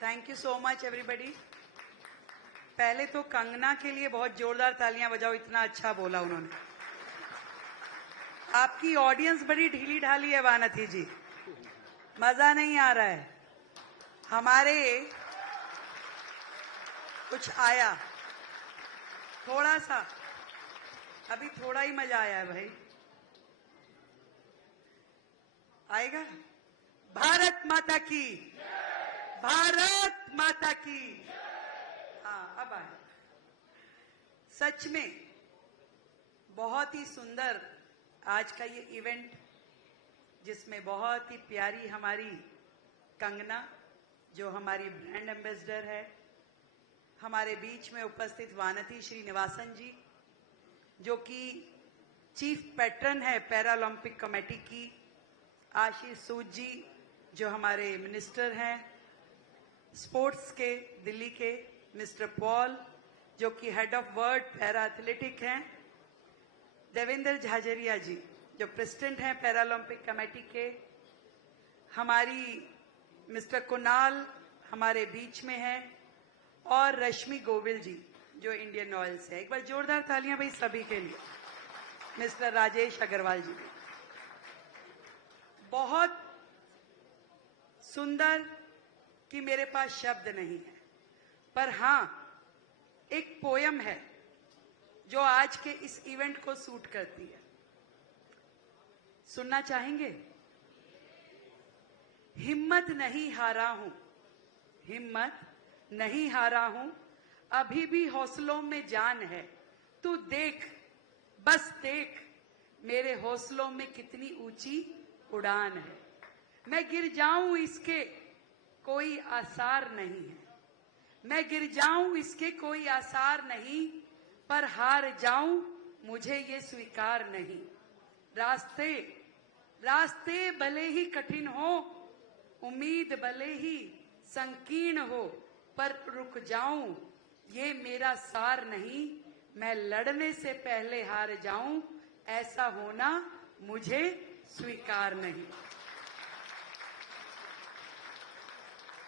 Thank you so much everybody. पहले तो कंगना के लिए बहुत जोरदार तालियां बजाओ, इतना अच्छा बोला उन्होंने। आपकी ऑडियंस बड़ी ढीली ढाली है वानथी जी, मजा नहीं आ रहा है। हमारे कुछ आया थोड़ा सा, अभी थोड़ा ही मजा आया है भाई, आएगा। भारत माता की, भारत माता की। हाँ अब आए। सच में बहुत ही सुंदर आज का ये इवेंट, जिसमें बहुत ही प्यारी हमारी कंगना जो हमारी ब्रांड एम्बेसडर है, हमारे बीच में उपस्थित वानथी श्रीनिवासन जी जो कि चीफ पैट्रन है पैरालंपिक कमेटी की, आशीष सूद जी जो हमारे मिनिस्टर हैं स्पोर्ट्स के दिल्ली के, मिस्टर पॉल जो कि head of world para athletic हैं, देवेंद्र झाझरिया जी जो प्रेसिडेंट हैं पैरालंपिक कमेटी के, हमारी मिस्टर कुणाल हमारे बीच में हैं, और रश्मि गोविल जी जो इंडियन ऑयल से है। एक बार जोरदार तालियां भाई सभी के लिए। मिस्टर राजेश अग्रवाल जी भी। बहुत सुंदर कि मेरे पास शब्द नहीं है, पर हां एक पोयम है जो आज के इस इवेंट को सूट करती है। सुनना चाहेंगे? हिम्मत नहीं हारा हूं, हिम्मत नहीं हारा हूं, अभी भी हौसलों में जान है। तू देख, बस देख, मेरे हौसलों में कितनी ऊंची उड़ान है। मैं गिर जाऊं इसके कोई आसार नहीं है, मैं गिर जाऊं इसके कोई आसार नहीं, पर हार जाऊं मुझे ये स्वीकार नहीं। रास्ते रास्ते भले ही कठिन हो, उम्मीद भले ही संकीर्ण हो, पर रुक जाऊं ये मेरा सार नहीं। मैं लड़ने से पहले हार जाऊं, ऐसा होना मुझे स्वीकार नहीं।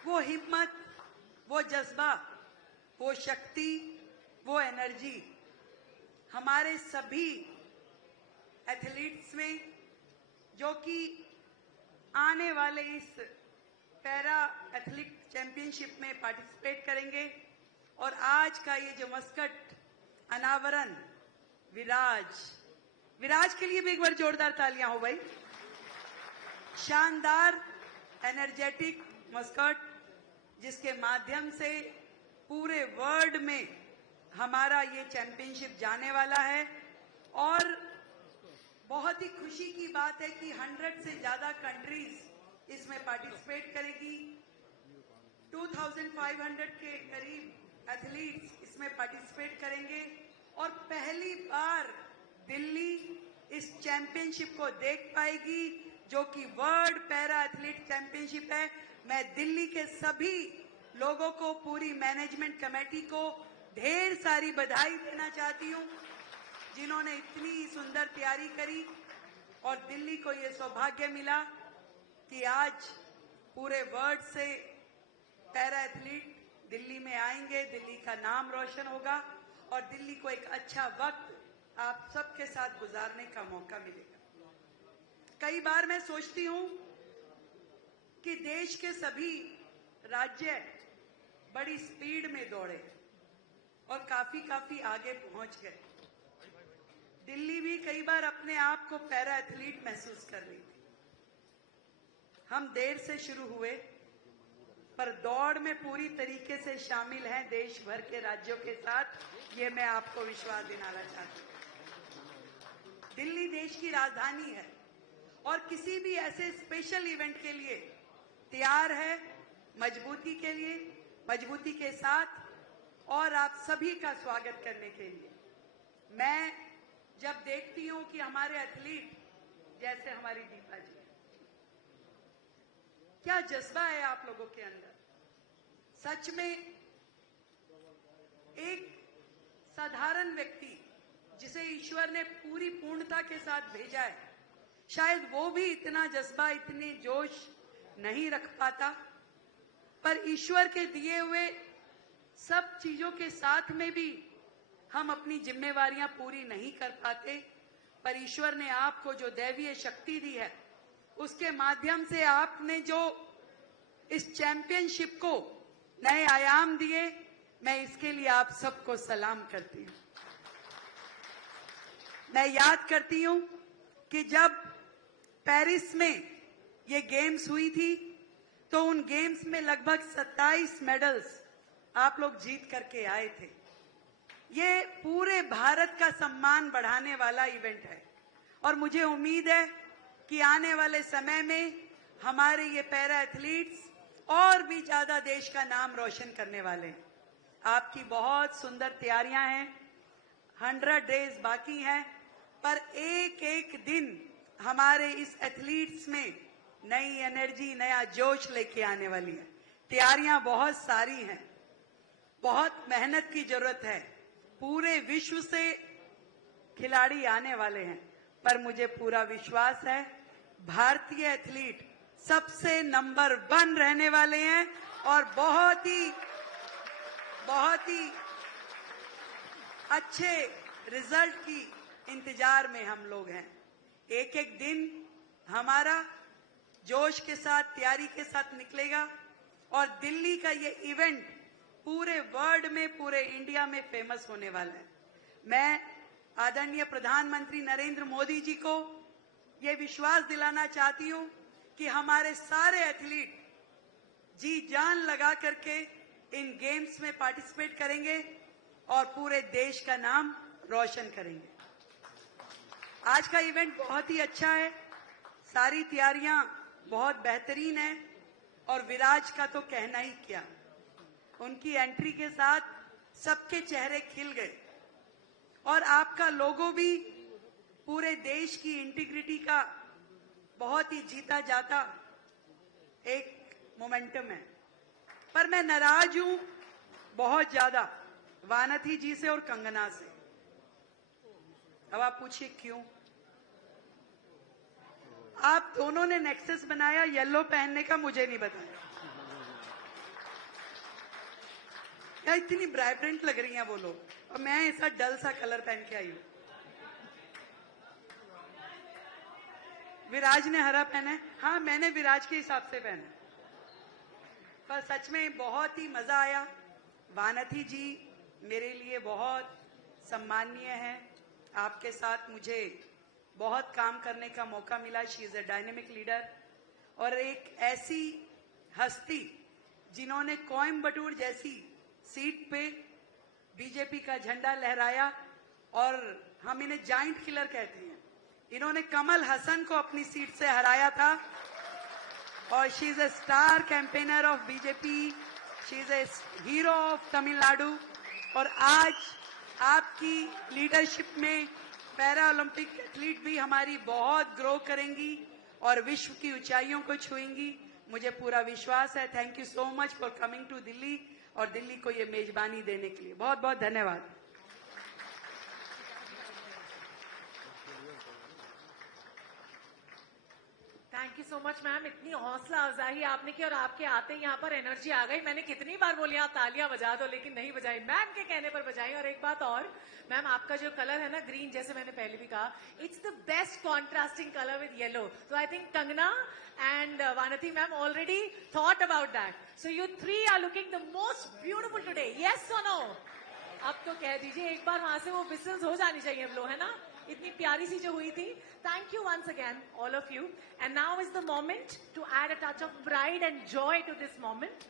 वो हिम्मत, वो जज्बा, वो शक्ति, वो एनर्जी हमारे सभी एथलीट्स में जो कि आने वाले इस पैरा एथलीट चैंपियनशिप में पार्टिसिपेट करेंगे। और आज का ये जो मस्कट अनावरण, विराज के लिए भी एक बार जोरदार तालियां हो भाई। शानदार एनर्जेटिक मस्कट जिसके माध्यम से पूरे वर्ल्ड में हमारा ये चैंपियनशिप जाने वाला है। और बहुत ही खुशी की बात है कि 100 से ज्यादा कंट्रीज इसमें पार्टिसिपेट करेगी। 2500 के करीब एथलीट्स इसमें पार्टिसिपेट करेंगे और पहली बार दिल्ली इस चैंपियनशिप को देख पाएगी जो कि वर्ल्ड पैरा एथलीट चैंपियनशिप है। मैं दिल्ली के सभी लोगों को, पूरी मैनेजमेंट कमेटी को ढेर सारी बधाई देना चाहती हूं जिन्होंने इतनी सुंदर तैयारी करी और दिल्ली को ये सौभाग्य मिला कि आज पूरे वर्ल्ड से पैरा एथलीट दिल्ली में आएंगे, दिल्ली का नाम रोशन होगा और दिल्ली को एक अच्छा वक्त आप सबके साथ गुजारने का मौका मिलेगा। कई बार मैं सोचती हूं कि देश के सभी राज्य बड़ी स्पीड में दौड़े और काफी आगे पहुंच गए। दिल्ली भी कई बार अपने आप को पैरा एथलीट महसूस कर रही थी। हम देर से शुरू हुए पर दौड़ में पूरी तरीके से शामिल हैं देश भर के राज्यों के साथ, ये मैं आपको विश्वास दिलाना चाहती हूं। दिल्ली देश की राजधानी है और किसी भी ऐसे स्पेशल इवेंट के लिए तैयार है, मजबूती के लिए, मजबूती के साथ और आप सभी का स्वागत करने के लिए। मैं जब देखती हूं कि हमारे एथलीट जैसे हमारी दीपा जी, क्या जज्बा है आप लोगों के अंदर। सच में एक साधारण व्यक्ति जिसे ईश्वर ने पूरी पूर्णता के साथ भेजा है, शायद वो भी इतना जज्बा, इतनी जोश नहीं रख पाता। पर ईश्वर के दिए हुए सब चीजों के साथ में भी हम अपनी जिम्मेवारियां पूरी नहीं कर पाते, पर ईश्वर ने आपको जो दैवीय शक्ति दी है, उसके माध्यम से आपने जो इस चैंपियनशिप को नए आयाम दिए, मैं इसके लिए आप सबको सलाम करती हूं। मैं याद करती हूं कि जब पेरिस में ये गेम्स हुई थी, तो उन गेम्स में लगभग 27 मेडल्स आप लोग जीत करके आए थे। ये पूरे भारत का सम्मान बढ़ाने वाला इवेंट है और मुझे उम्मीद है कि आने वाले समय में हमारे ये पैरा एथलीट्स और भी ज्यादा देश का नाम रोशन करने वाले हैं। आपकी बहुत सुंदर तैयारियां हैं, 100 डेज बाकी हैं, पर एक एक दिन हमारे इस एथलीट्स में नई एनर्जी, नया जोश लेके आने वाली है। तैयारियां बहुत सारी हैं, बहुत मेहनत की जरूरत है, पूरे विश्व से खिलाड़ी आने वाले हैं, पर मुझे पूरा विश्वास है भारतीय एथलीट सबसे नंबर 1 रहने वाले हैं और बहुत ही अच्छे रिजल्ट की इंतजार में हम लोग हैं। एक एक दिन हमारा जोश के साथ, तैयारी के साथ निकलेगा और दिल्ली का ये इवेंट पूरे वर्ल्ड में, पूरे इंडिया में फेमस होने वाला है। मैं आदरणीय प्रधानमंत्री नरेंद्र मोदी जी को ये विश्वास दिलाना चाहती हूं कि हमारे सारे एथलीट जी जान लगा करके इन गेम्स में पार्टिसिपेट करेंगे और पूरे देश का नाम रोशन करेंगे। आज का इवेंट बहुत ही अच्छा है, सारी तैयारियां बहुत बेहतरीन है और विराज का तो कहना ही क्या, उनकी एंट्री के साथ सबके चेहरे खिल गए और आपका लोगो भी पूरे देश की इंटीग्रिटी का बहुत ही जीता जाता एक मोमेंटम है। पर मैं नाराज हूं बहुत ज्यादा वानथी जी से और कंगना से। अब आप पूछिए क्यों? आप दोनों ने नेक्सस बनाया येलो पहनने का, मुझे नहीं बताया। क्या इतनी वाइब्रेंट लग रही हैं वो लोग, और मैं ऐसा डल सा कलर पहन के आई हूं। विराज ने हरा पहना है, हाँ मैंने विराज के हिसाब से पहना, पर सच में बहुत ही मजा आया। वानथी जी मेरे लिए बहुत सम्माननीय है, आपके साथ मुझे बहुत काम करने का मौका मिला। She is a dynamic leader और एक ऐसी हस्ती जिन्होंने कोयम्बटूर जैसी सीट पे बीजेपी का झंडा लहराया और हम इन्हें जाइंट किलर कहते हैं। इन्होंने कमल हसन को अपनी सीट से हराया था और she is a star campaigner of BJP, she is a hero of Tamil Nadu. और आज आपकी लीडरशिप में पैरा ओलंपिक एथलीट भी हमारी बहुत ग्रो करेंगी और विश्व की ऊंचाइयों को छुएंगी, मुझे पूरा विश्वास है। Thank you so much for coming to Delhi और दिल्ली को ये मेजबानी देने के लिए बहुत बहुत धन्यवाद। Thank you so much ma'am, इतनी हौसला अफजाई आपने की और आपके आते ही यहाँ पर एनर्जी आ गई। मैंने कितनी बार बोली आप तालियां बजा दो, लेकिन नहीं बजाई, मैम के कहने पर बजाई। और एक बात और मैम, आपका जो कलर है ना ग्रीन, जैसे मैंने पहले भी कहा, it's the best contrasting colour with yellow. तो I think Kangana and Vanathi ma'am already thought about that, so you three are looking the most beautiful today, yes और नो? अब तो कह दीजिए एक बार, वहां से वो विसल्स हो जानी चाहिए हम लोग, है ना? इतनी प्यारी सी जो हुई थी। Thank you once again, all of you. And now is the moment to add a touch of pride and joy to this moment.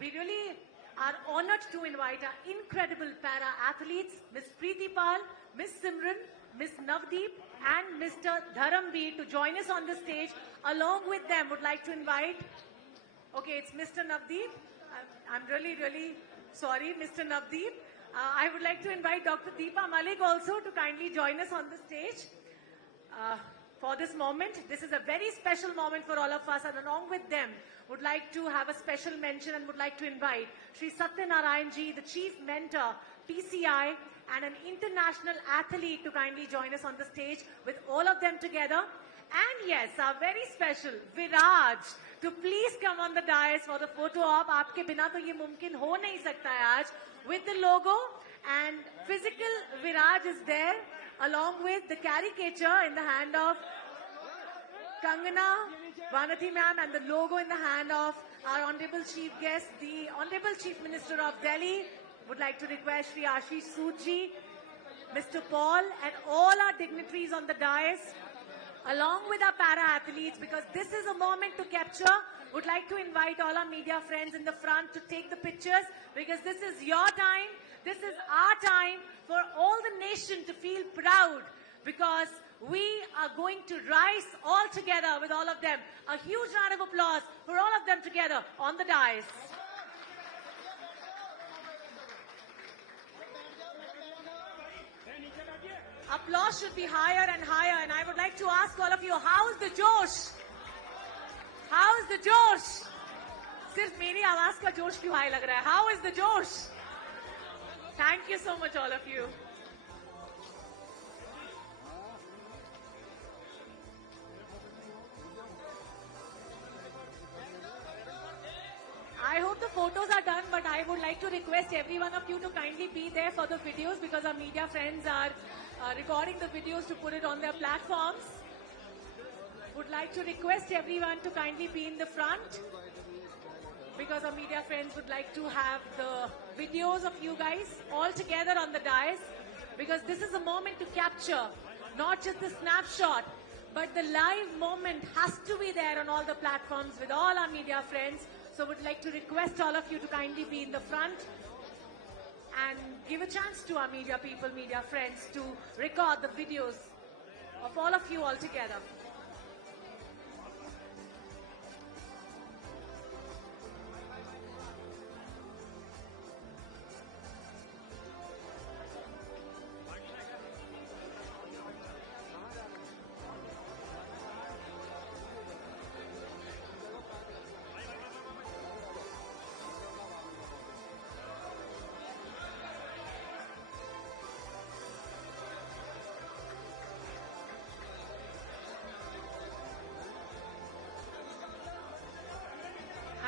We really are honored to invite our incredible para athletes, Miss Preeti Pal, Miss Simran, Miss Navdeep, and Mr. Dharamveer to join us on the stage. Along with them, would like to invite. Okay, it's Mr. Navdeep. I'm really sorry, Mr. Navdeep. I would like to invite Dr. Deepa Malik also to kindly join us on the stage. For this moment, this is a very special moment for all of us, and along with them, would like to have a special mention and would like to invite Sri Satyanarayan Ji, the Chief Mentor, PCI, and an international athlete to kindly join us on the stage with all of them together. And yes, our very special Viraj to please come on the dais for the photo op. आपके बिना तो ये मुमकिन हो नहीं सकता है आज. With the logo and physical Viraj is there along with the caricature in the hand of Kangana Vanati ma'am and the logo in the hand of our Honorable Chief Guest, the Honorable Chief Minister of Delhi. Would like to request Shri Ashish Sood ji, Mr. Paul and all our dignitaries on the dais along with our para-athletes, because this is a moment to capture. Would like to invite all our media friends in the front to take the pictures, because this is your time, this is our time for all the nation to feel proud, because we are going to rise all together with all of them. A huge round of applause for all of them together on the dais. Applause should be higher and higher, and I would like to ask all of you, how's the Josh? How's the Josh? सिर्फ मेरी आवाज का जोश क्यों high लग रहा है? How is the Josh? Thank you so much, all of you. I hope the photos are done, but I would like to request every one of you to kindly be there for the videos, because our media friends are recording the videos to put it on their platforms. Would like to request everyone to kindly be in the front, because our media friends would like to have the videos of you guys all together on the dais, because this is a moment to capture not just the snapshot, but the live moment has to be there on all the platforms with all our media friends. So would like to request all of you to kindly be in the front and give a chance to our media people, media friends, to record the videos of all of you all together.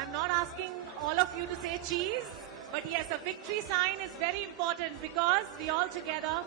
I'm not asking all of you to say cheese, but yes, a victory sign is very important, because we all together